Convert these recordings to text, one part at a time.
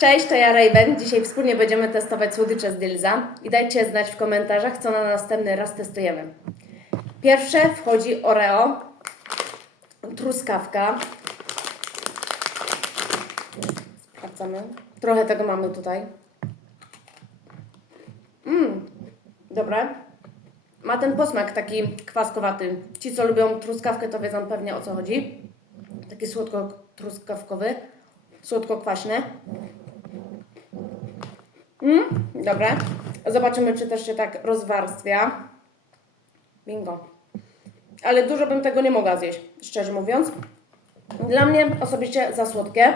Cześć, to ja Raven. Dzisiaj wspólnie będziemy testować słodycze z Dylza i dajcie znać w komentarzach, co na następny raz testujemy. Pierwsze wchodzi Oreo, truskawka. Sprawdzamy. Trochę tego mamy tutaj. Mmm, dobre. Ma ten posmak taki kwaskowaty. Ci, co lubią truskawkę, to wiedzą pewnie o co chodzi. Taki słodko-truskawkowy, słodko-kwaśny. Mm, dobre. Zobaczymy, czy też się tak rozwarstwia. Bingo. Ale dużo bym tego nie mogła zjeść, szczerze mówiąc. Dla mnie osobiście za słodkie.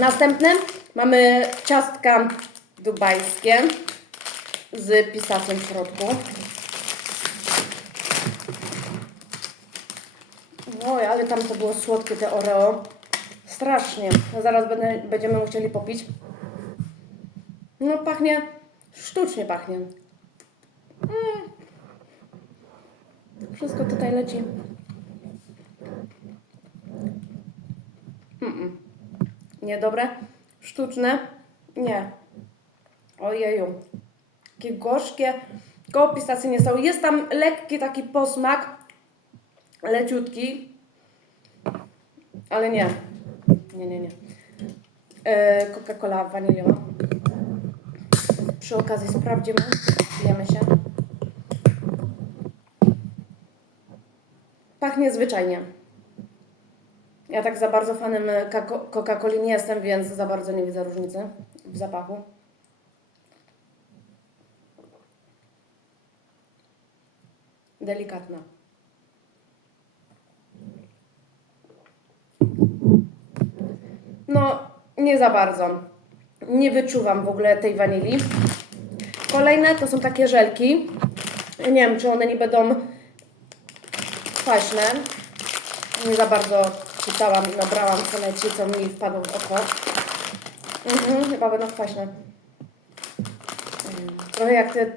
Następne mamy ciastka dubajskie z pisacem w środku. Oj, ale tam to było słodkie te Oreo. Strasznie. Zaraz będę, będziemy musieli popić. No pachnie, sztucznie pachnie. Mm. Wszystko tutaj leci. Mm-mm. Niedobre. Sztuczne. Nie. Ojeju. Takie gorzkie. Koło pistacji nie są. Jest tam lekki taki posmak. Leciutki. Ale nie. Nie, nie, nie. E, Coca-Cola waniliowa. Przy okazji sprawdzimy. Pijemy się. Pachnie zwyczajnie. Ja tak za bardzo fanem e, Coca-Coli nie jestem, więc za bardzo nie widzę różnicy w zapachu. Delikatna. No, nie za bardzo. Nie wyczuwam w ogóle tej wanilii. Kolejne to są takie żelki. Nie wiem, czy one nie będą kwaśne. Nie za bardzo czytałam i nabrałam co leci, co mi wpadło w oko. Mhm, chyba będą kwaśne. Trochę jak te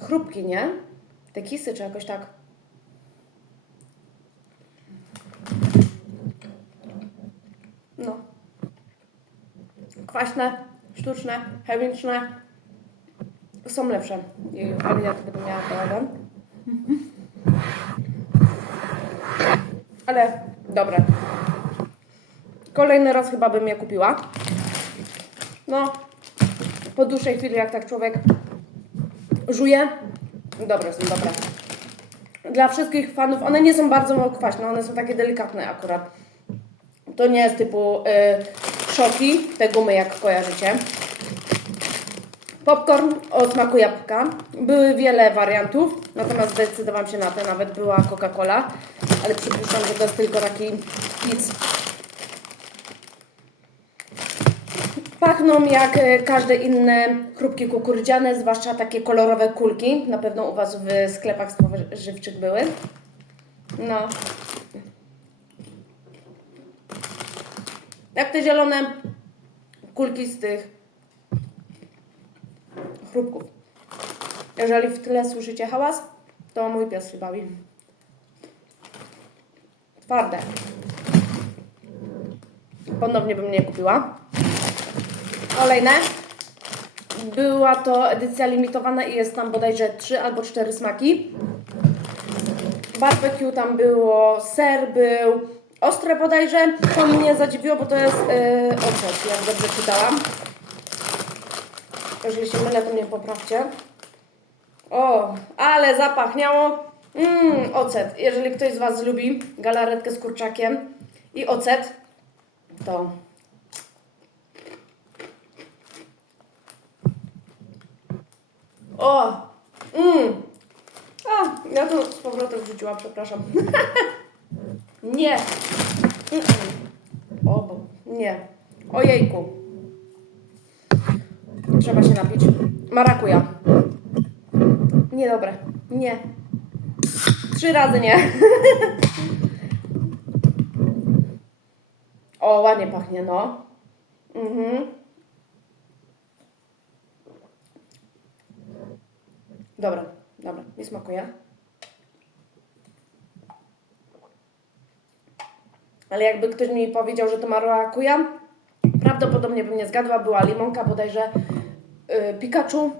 chrupki, nie? Te kisy, czy jakoś tak. No. Kwaśne, sztuczne, chemiczne. Są lepsze. Ale ja będę miała problem. Ale dobre. Kolejny raz chyba bym je kupiła. No, po dłuższej chwili, jak tak człowiek żuje, dobre są, dobre. Dla wszystkich fanów, one nie są bardzo mało kwaśne, one są takie delikatne akurat. To nie jest typu y, szoki, te gumy jak kojarzycie. Popcorn o smaku jabłka. Były wiele wariantów, natomiast zdecydowałam się na te. Nawet była Coca-Cola, ale przypuszczam, że to jest tylko taki pic. Pachną jak e, każde inne chrupki kukurydziane, zwłaszcza takie kolorowe kulki. Na pewno u Was w sklepach spożywczych były. No. Jak te zielone kulki z tych chrupków. Jeżeli w tle słyszycie hałas, to mój pies się bawi. Twarde. Ponownie bym nie kupiła. Kolejne. Była to edycja limitowana i jest tam bodajże 3 albo 4 smaki. Barbecue tam było, ser był, ostre bodajże. To mnie zadziwiło, bo to jest yy, jak dobrze czytałam. Jeżeli się mylę, to mnie poprawcie. O, ale zapachniało. Mmm, ocet. Jeżeli ktoś z Was lubi galaretkę z kurczakiem i ocet, to O! Mmm! A, ja to z powrotem wrzuciłam, przepraszam. nie! O, nie. Ojejku. Trzeba się napić. Marakuja. Niedobre. Nie. Trzy razy nie. o, ładnie pachnie, no. Mhm. Dobra, dobra, nie smakuje. Ale jakby ktoś mi powiedział, że to marakuja, Prawdopodobnie bym nie zgadła, była limonka bodajże Pikachu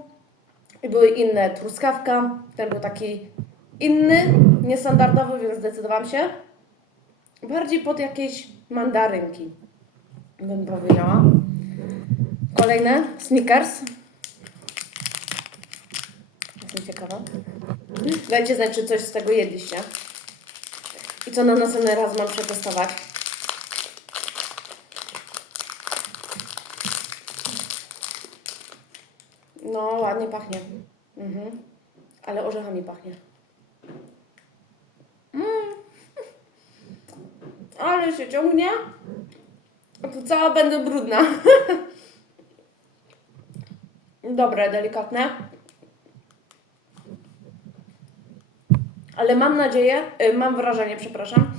i były inne truskawka. Ten był taki inny, niestandardowy, więc zdecydowałam się. Bardziej pod jakieś mandarynki, bym powiedziała. Kolejne, Snickers. Jestem ciekawa. Dajcie znać, czy coś z tego jedliście. I co na następny raz mam przetestować. No, ładnie pachnie. Mhm. Ale orzechami pachnie. Mm. Ale się ciągnie. To cała będę brudna. Dobre, delikatne. Ale mam nadzieję, y, mam wrażenie, przepraszam,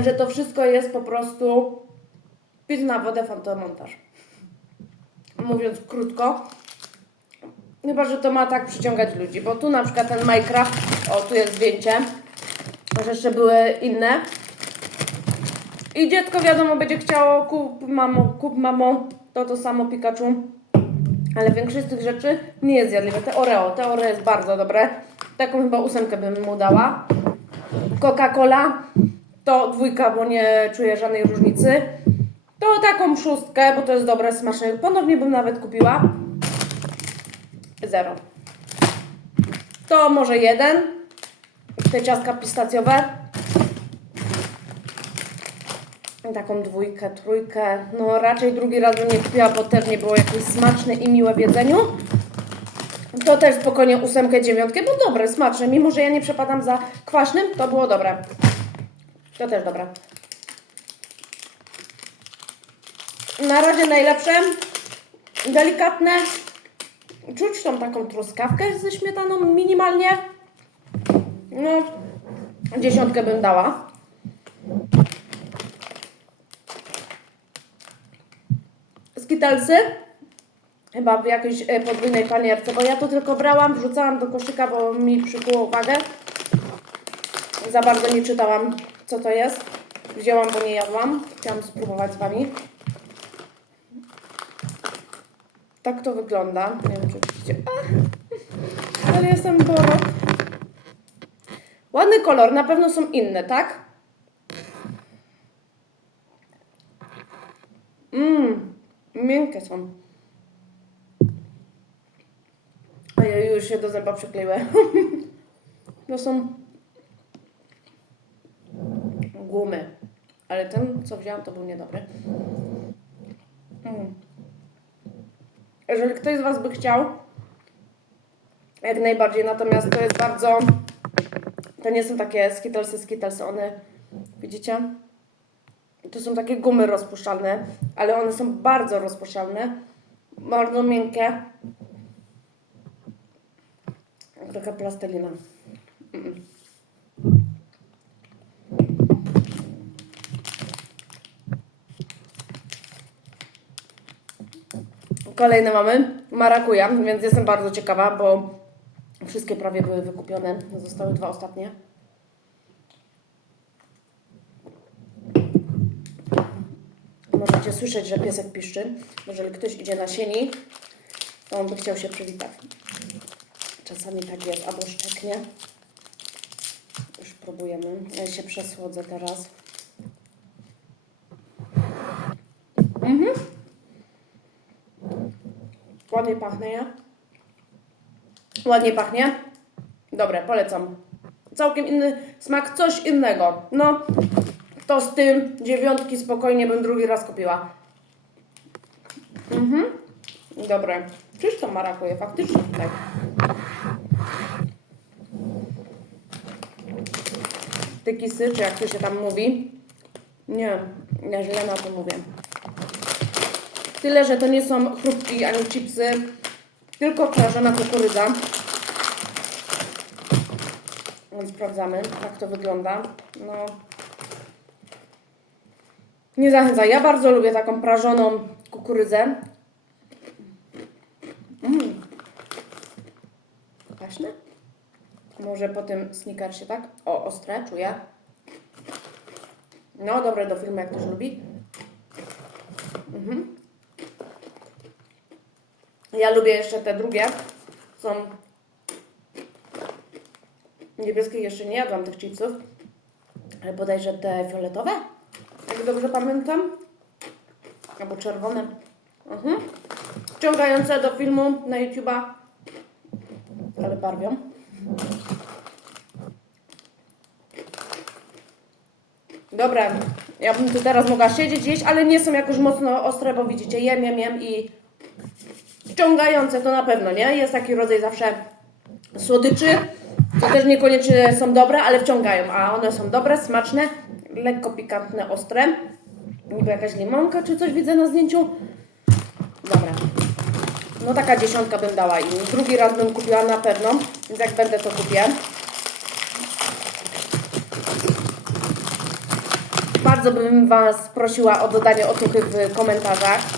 że to wszystko jest po prostu pis na wodę fotomontaż. Mówiąc krótko, chyba, że to ma tak przyciągać ludzi, bo tu na przykład ten Minecraft, o tu jest zdjęcie, może jeszcze były inne. I dziecko wiadomo będzie chciało kup mamo, kup mamo, to to samo Pikachu. Ale większość z tych rzeczy nie jest zjadliwe. Te Oreo, te Oreo jest bardzo dobre. Taką chyba ósemkę bym mu dała. Coca-Cola to dwójka, bo nie czuję żadnej różnicy. To taką szóstkę, bo to jest dobre, smaczne. Ponownie bym nawet kupiła. Zero. To może jeden. Te ciastka pistacjowe. Taką dwójkę, trójkę. No raczej drugi raz bym nie kupiła, bo też nie było jakieś smaczne i miłe w jedzeniu. To też spokojnie ósemkę, dziewiątkę, bo dobre, smaczne. Mimo, że ja nie przepadam za kwaśnym, to było dobre. To też dobre. Na razie najlepsze. Delikatne. Czuć tą taką truskawkę ze śmietaną minimalnie. No, dziesiątkę bym dała. Skittlesy. Chyba w jakiejś e, podwójnej panierce, bo ja to tylko brałam, wrzucałam do koszyka, bo mi przykuło uwagę. Za bardzo nie czytałam, co to jest. Wzięłam, bo nie jadłam. Chciałam spróbować z Wami. Tak to wygląda. Nie wiem, czy widzicie. Ale jestem Borok. Ładny kolor, na pewno są inne, tak? Mmm, miękkie są. Ojej, już się do zęba przykleiły. To są gumy. Ale ten, co wzięłam, to był niedobry. Mm. Jeżeli ktoś z Was by chciał, jak najbardziej, natomiast to jest bardzo... To nie są takie skittlesy, skittlesy, one, widzicie? To są takie gumy rozpuszczalne, ale one są bardzo rozpuszczalne, bardzo miękkie. Taka plastelina. Kolejne mamy marakuja, więc jestem bardzo ciekawa, bo wszystkie prawie były wykupione. Zostały dwa ostatnie. Możecie słyszeć, że piesek piszczy. Jeżeli ktoś idzie na sieni, to on by chciał się przywitać. Czasami tak jest, albo szczeknie. Już próbujemy. Ja się przesłodzę teraz. Mhm. Ładnie pachnie, nie? Ładnie pachnie. Dobre, polecam. Całkiem inny smak, coś innego. No, to z tym dziewiątki spokojnie bym drugi raz kupiła. Mhm. Dobre. Czyż to marakuje? Faktycznie tak. Tykisy, czy jak to się tam mówi? Nie, ja źle na to mówię. Tyle, że to nie są chrupki ani chipsy, tylko prażona kukurydza. Sprawdzamy, jak to wygląda. No. Nie zachęca. Ja bardzo lubię taką prażoną kukurydzę. Mm. Kwaśne? Może po tym snickersie, tak? O, ostre, czuję. No, dobre do filmu, jak ktoś lubi. Ja lubię jeszcze te drugie. Są niebieskie jeszcze nie jadłam tych chipsów. Ale bodajże te fioletowe, jak dobrze pamiętam. Albo czerwone. Mhm. Wciągające do filmu na YouTube'a. Ale barwią. Dobra, ja bym tu teraz mogła siedzieć, jeść, ale nie są jakoś mocno ostre, bo widzicie, jem, jem, jem i wciągające to na pewno, nie? Jest taki rodzaj zawsze słodyczy, to też niekoniecznie są dobre, ale wciągają, a one są dobre, smaczne, lekko pikantne, ostre. Niby jakaś limonka czy coś widzę na zdjęciu. Dobra. No taka dziesiątka bym dała i drugi raz bym kupiła na pewno, więc jak będę to kupię. Bardzo bym Was prosiła o dodanie otuchy w komentarzach.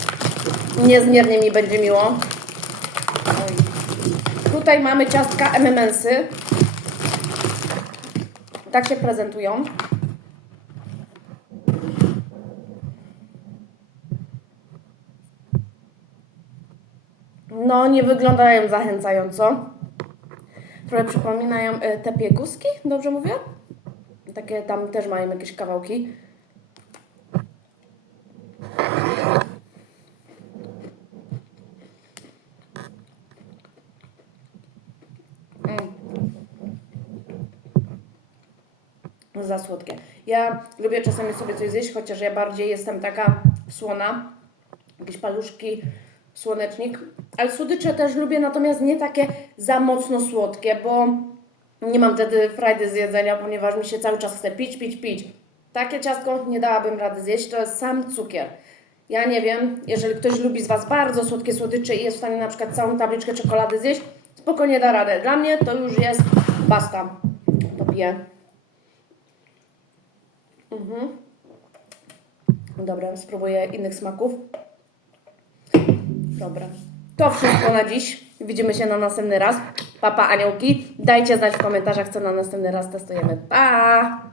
Niezmiernie mi będzie miło. Tutaj mamy ciastka MMS-y. Tak się prezentują. No, nie wyglądają zachęcająco. Trochę przypominają e, te pieguski, dobrze mówię? Takie tam też mają jakieś kawałki. Mm. Za słodkie. Ja lubię czasami sobie coś zjeść, chociaż ja bardziej jestem taka słona. Jakieś paluszki, słonecznik. Ale słodycze też lubię, natomiast nie takie za mocno słodkie, bo nie mam wtedy frajdy z jedzenia, ponieważ mi się cały czas chce pić, pić, pić. Takie ciastko nie dałabym rady zjeść, to jest sam cukier. Ja nie wiem, jeżeli ktoś lubi z Was bardzo słodkie słodycze i jest w stanie na przykład całą tabliczkę czekolady zjeść, spokojnie da radę. Dla mnie to już jest basta. To piję. Mhm. Dobra, spróbuję innych smaków. Dobra. To wszystko na dziś. Widzimy się na następny raz. Papa aniołki. Dajcie znać w komentarzach, co na następny raz testujemy. Pa!